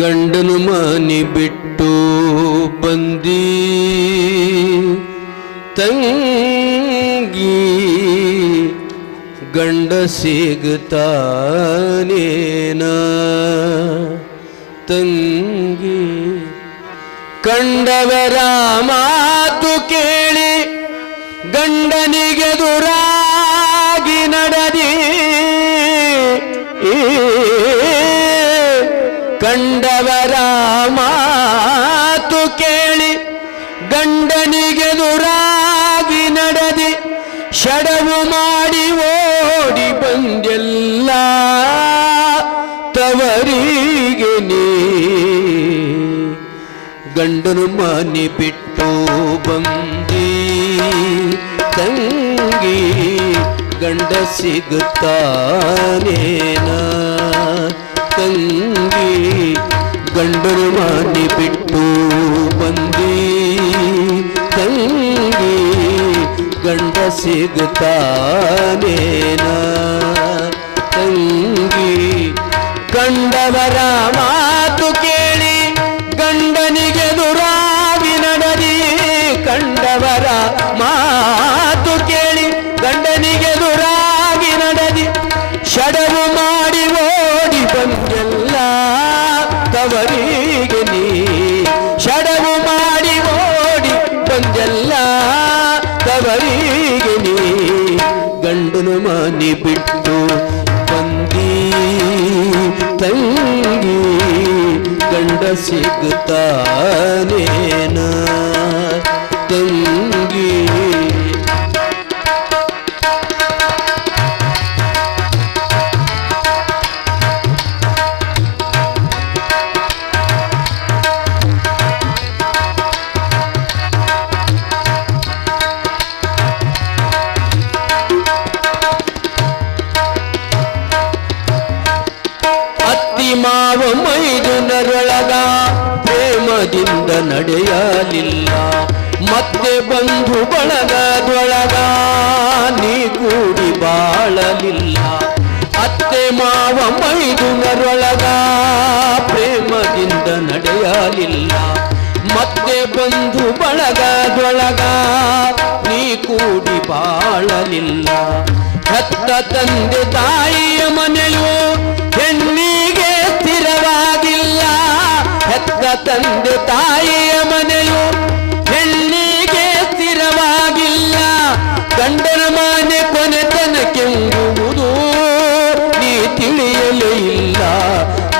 ಗಂಡನು ಮನೆ ಬಿಟ್ಟು ಬಂದಿ ತಂಗಿ ಗಂಡ ಸಿಗುತ್ತಾನೇನ ತಂಗಿ ಕಂಡವರ ಮಾತು ಕೇಳಿ ಗಂಡನಿಗೆ ದುರಾಗಿ ನಡೆದಿ ಕಂಡವರ ಮಾತು ಕೇಳಿ ಗಂಡನಿಗೆ ದುರಾಗಿ ನಡೆದಿ ಶಡವು ಮಾಡಿ ಓಡಿ ಬಂದೆಲ್ಲ ತವರಿಗೆ ನೀ ಗಂಡನು ಮನೆ ಬಿಟ್ಟು ಬಂದಿ ತಂಗಿ ಗಂಡ ಸಿಗುತ್ತಾನೇನ ತಂಗಿ ಗಂಡನು ಮನೆ ಬಿಟ್ಟು ಬಂದಿ ತಂಗಿ ಗಂಡ ಸಿಗುತ್ತಾನೇನ ತಂಗಿ ಕಂಡವರ ಮಾತು ಕೇಳಿ ಗಂಡನಿಗೆ ದುರಾಗಿ ನಡೆದಿ ಕಂಡವರ ಮಾತು ಕೇಳಿ ಗಂಡನಿಗೆ ದುರಾಗಿ ನಡೆದಿ ಶಡವು ಮಾಡಿ ಓಡಿ ಬಂದೆಲ್ಲ ತವರಿಗೆ ನೀ ಶಡವು ಮಾಡಿ ಓಡಿ ಬಂದೆಲ್ಲ ತವರಿಗೆ ನೀ ಗಂಡನು ಮನೆ ಬಿಟ್ಟು ಬಂದಿ ತಂಗಿ ಗಂಡ ಸಿಗುತ್ತಾನೇನ ತಂಗಿ ಮಾವ ಮೈದುನರೊಳಗ ಪ್ರೇಮದಿಂದ ನಡೆಯಲಿಲ್ಲ ಮತ್ತೆ ಬಂಧು ಬಳಗದೊಳಗ ನೀ ಕೂಡಿ ಬಾಳಲಿಲ್ಲ ಅತ್ತೆ ಮಾವ ಮೈದುನರೊಳಗ ಪ್ರೇಮದಿಂದ ನಡೆಯಲಿಲ್ಲ ಮತ್ತೆ ಬಂಧು ಬಳಗದೊಳಗ ನೀ ಕೂಡಿ ಬಾಳಲಿಲ್ಲ ಹೆತ್ತ ತಂದೆ ತಾಯಿಯ ಮನೆಯು ಹೆಣ್ಣಿಗೆ ಸ್ಥಿರವಾಗಿಲ್ಲ ಹೆತ್ತ ತಂದೆ ತಾಯಿಯ ಮನೆಯು ಹೆಣ್ಣಿಗೆ ಸ್ಥಿರವಾಗಿಲ್ಲ ಗಂಡನ ಮನೆ ಕೊನೆತನಕ್ಕೆಂಬುದು ನೀ ತಿಳಿಯಲೇ ಇಲ್ಲ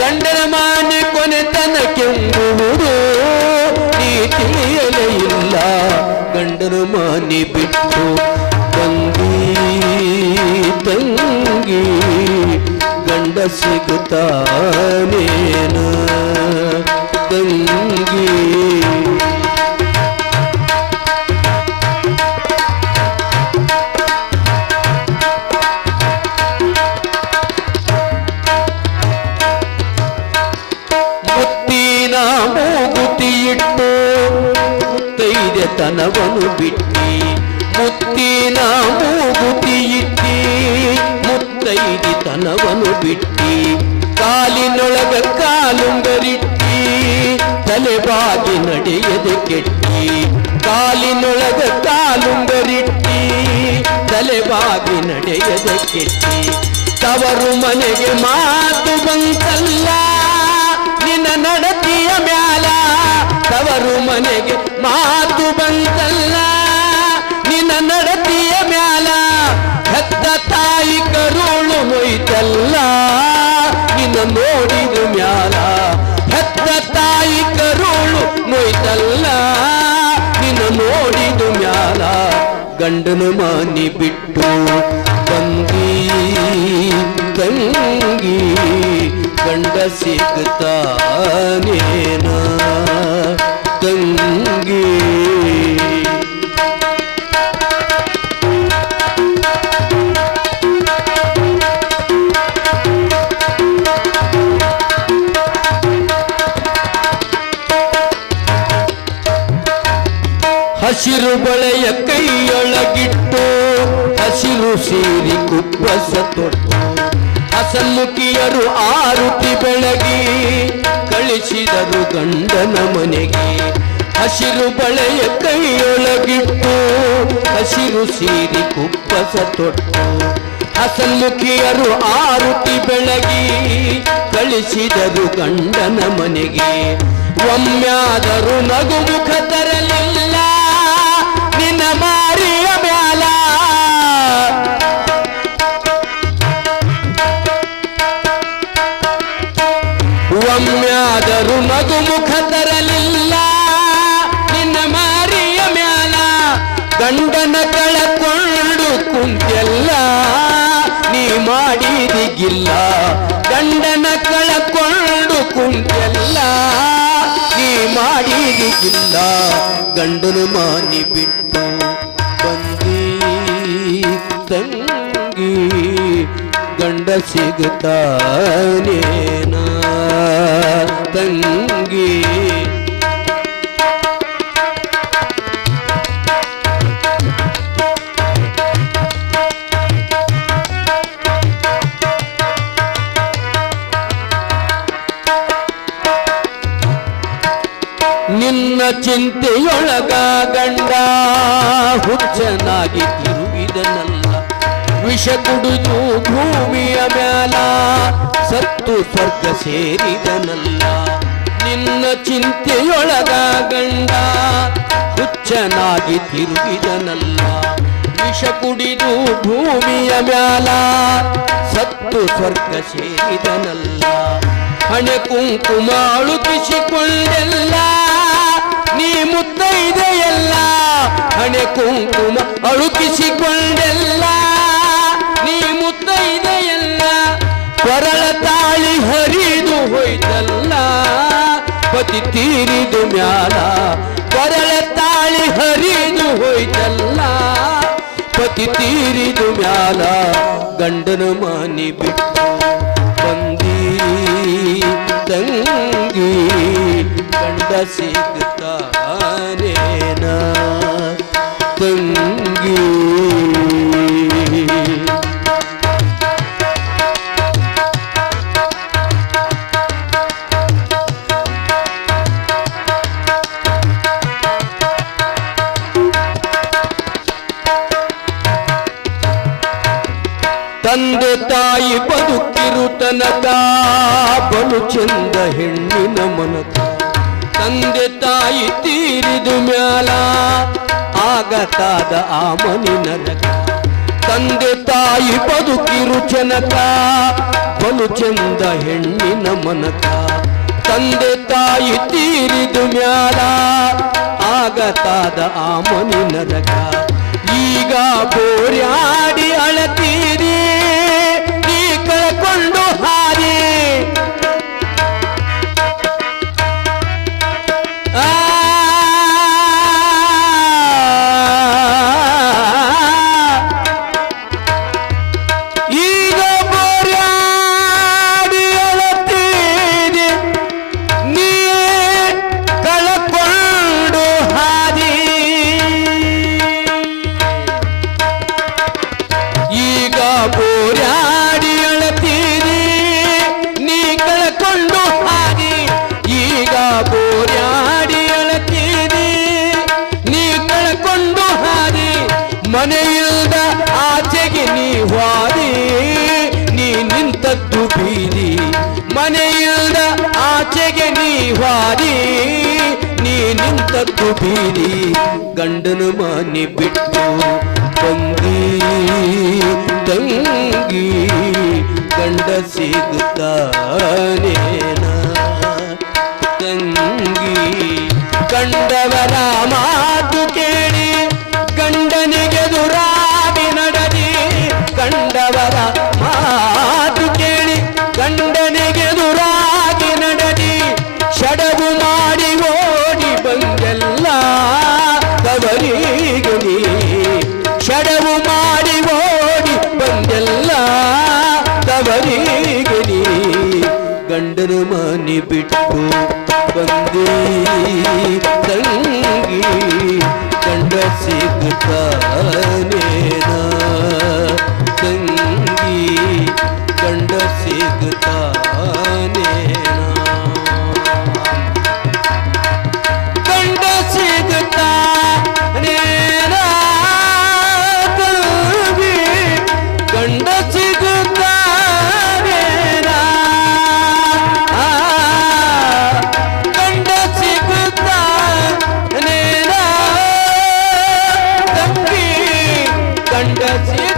ಗಂಡನ ಮನೆ ಕೊನೆತನಕ್ಕೆಂಬುದು ನೀ ತಿಳಿಯಲೇ ಇಲ್ಲ ಗಂಡನ ಮನೆ ಬಿಟ್ಟು ಬಂದಿ ತಂಗಿ ಗಂಡ ಸಿಗುತ್ತಾನೇನ ತಂಗಿ ಮುತ್ತಿನ ಮೂಗುತಿಯಿಟ್ಟು ಮುತ್ತೈದೆತನವನು ಬಿಟ್ಟಿ ಮುತ್ತಿನ ಮೂಗುತಿಯಿಟ್ಟಿ ಮುತ್ತೈದೆತನವನು ಬಿಟ್ಟಿ ಕಾಲಿನೊಳಗ ಕಾಲುಂಗರಿಟ್ಟಿ ತಲೆಬಾಗಿ ನಡೆಯದೆ ಕೆಟ್ಟಿ ಕಾಲಿನೊಳಗ ಕಾಲುಂಗರಿಟ್ಟಿ ತಲೆಬಾಗಿ ನಡೆಯದೆ ಕೆಟ್ಟಿ ತವರು ಮನೆಗೆ ಮಾತು ಬಂತಲ್ಲ ನಿನ್ನ ನಡತಿಯ ಮ್ಯಾಲ ತವರು ಮನೆಗೆ ಮಾತು ಬಂತಲ್ಲ ನಿನ್ನ ನಡತಿಯ ಮ್ಯಾಲ ಹೆತ್ತ ತಾಯಿ ಕರುಳು ನೋಯ್ತಲ್ಲ ನಿನ್ನ ನೋಡಿದ ಮ್ಯಾಲ ಹೆತ್ತ ತಾಯಿ ಕರುಳು ನೋಯ್ತಲ್ಲ ನಿನ್ನ ನೋಡಿದ ಮ್ಯಾಲ ಗಂಡನ ಮನೆ ಬಿಟ್ಟು ಬಂದಿ ತಂಗಿ ಗಂಡ ಸಿಗುತ್ತಾನೇನ ತಂಗಿ ಹಸಿರು ಬಳೆಯ ಕೈಯೊಳಗಿಟ್ಟು ಹಸಿರು ಸೀರಿ ಕುಪ್ಪಸ ತೊಟ್ಟು ಹಸನ್ಮುಖಿಯರು ಆರುತಿ ಬೆಳಗಿ ಕಳಿಸಿದರು ಗಂಡನ ಮನೆಗೆ. ಹಸಿರು ಬಳೆಯ ಕೈಯೊಳಗಿಟ್ಟು ಹಸಿರು ಸೀರಿ ಕುಪ್ಪಸ ತೊಟ್ಟು ಹಸನ್ಮುಖಿಯರು ಆರುತಿ ಬೆಳಗಿ ಕಳಿಸಿದರು ಗಂಡನ ಮನೆಗೆ. ಒಮ್ಮ್ಯಾದರೂ ನಗುಮುಖ ತರಲಿಲ್ಲ ನಿನ್ನ ಮಾರಿಯ ಮ್ಯಾಲ. ಒಮ್ಮ್ಯಾದರೂ ನಗುಮುಖ ತರಲಿಲ್ಲ ನಿನ್ನ ಮಾರಿಯ ಮ್ಯಾಲ. ಗಂಡನ ಕಳಕೊಂಡು ಕುಂತೆಲ್ಲ ನೀ ಮಾಡಿದಿಗಿಲ್ಲ. ಗಂಡನ ಕಳಕೊಂಡು ಕುಂತೆಲ್ಲ ನೀ ಮಾಡಿದಿಗಿಲ್ಲ. ಗಂಡನು ಮಾನಿ ಬಿಟ್ಟು ಬಂದಿ ತಂಗಿ ಗಂಡ ಸಿಗುತ್ತಾನೇನ ತಂಗಿ. ನಿನ್ನ ಚಿಂತೆಯೊಳಗ ಗಂಡ ಹುಚ್ಚನಾಗಿ ತಿರುಗಿದನಲ್ಲ. ವಿಷ ಕುಡಿದು ಭೂಮಿಯ ಮ್ಯಾಲ ಸತ್ತು ಸ್ವರ್ಗ ಸೇರಿದನಲ್ಲ. ನಿನ್ನ ಚಿಂತೆಯೊಳಗ ಗಂಡ ಹುಚ್ಚನಾಗಿ ತಿರುಗಿದನಲ್ಲ. ವಿಷ ಕುಡಿದು ಭೂಮಿಯ ಮ್ಯಾಲ ಸತ್ತು ಸ್ವರ್ಗ ಸೇರಿದನಲ್ಲ. ಹಣೆ ಕುಂಕುಮ ಅಳುಕಿಸಿಕೊಂಡೆಲ್ಲ ನೀ ಮುತ್ತೈದೆಯಲ್ಲ. ಹಣೆ ಕುಂಕುಮ ಅಳುಕಿಸಿಕೊಂಡೆಲ್ಲ ನೀ ಮುತ್ತೈದೆಯಲ್ಲ. ಕೊರಳ ತಾಳಿ ಹರಿದು ಹೋಯ್ತಲ್ಲ ಪತಿ ತೀರಿದು ಮ್ಯಾಲ. ಕೊರಳ ತಾಳಿ ಹರಿದು ಹೋಯ್ತಲ್ಲ ಪತಿ ತೀರಿದು ಮ್ಯಾಲ. ಗಂಡನ ಮಾನಿ ಬಿಟ್ಟು ಬಂದಿ ತಂಗಿ ಗಂಡ ಸಿಗುತ್ತಾನೇನ ತಂಗಿ. ತಂದೆ ತಾಯಿ ಬದುಕಿರು ತನಕ ಬಲು ಚಂದ ಹೆಣ್ಣಿನ ಮನಕ. ತಂದೆ ತಾಯಿ ತೀರಿದು ಮ್ಯಾಲ ಆಗತಾದ ಆ ಮನಿ ನರಕ. ತಂದೆ ತಾಯಿ ಬದುಕಿರು ಚನಕ ಬಲು ಚಂದ ಹೆಣ್ಣಿನ ಮನಕ. ತಂದೆ ತಾಯಿ ತೀರಿದು ಮ್ಯಾಲ ಆಗತಾದ ಆ ಮನಿ ನರಕ. ಈಗ ಬೋರ್ಯಾಡಿ ಅಳತೀರಿ ನೀ ಕಳ್ಕೊಂಡು ಹಾರಿ. ಈಗ ಬೋರ್ಯಾಡಿ ಅಳತೀರಿ ನೀ ಕಳ್ಕೊಂಡು ಹಾರಿ. ಈಗ ಬೋರ್ಯಾಡಿ ಅಳತೀರಿ ನೀ ಕಳ್ಕೊಂಡು ಹಾರಿ. ಈಗ ಬೋರ್ಯಾಡಿ ಅಳತೀರಿ ನೀ ಕಳ್ಕೊಂಡು ಹಾರಿ. ಮನೆಯಿಲ್ದ ಆಚೆಗೆ ನೀ ಹಾರಿ ನೀ ನಿಂತದ್ದು ಬೀದಿ. ಮನೆಯಿಲ್ದ ಆಚೆಗೆ ನೀ ಹಾರಿ ನೀ ನಿಂತದ್ದು ಬೀದಿ. ಗಂಡನ ಮಾನಿ ಬಿಟ್ಟು ಬಂದಿ ತಂಗಿ ಗಂಡ ಸಿಗುತ್ತಾನೇನ ತಂಗಿ. ಕಂಡವರ ಮಾತು ಕೇಳಿ ಗಂಡನಿಗೆ ದುರಾಗಿ ನಡದಿ. ಕಂಡವರ ಮಾತು ಕೇಳಿ ಗಂಡನಿಗೆ ದುರಾಗಿ ನಡದಿ. ಷಡವು ಮಾಡಿ ಓಡಿ ಬಂದೆಲ್ಲ ತವರಿಗೆ ನೀ. ಷಡವು ಮಾಡಿ ಓಡಿ ಬಂದೆಲ್ಲ ತವರಿಗೆ ನೀ. ಗಂಡನ ಮನೆ ಬಿಟ್ಟು ಬಂದಿ ತಂಗಿ ಗಂಡ ಸಿಗುತ್ತಾನೇನ ತಂಗಿ ಗಂಡ ಸಿಗ ಬಸಿ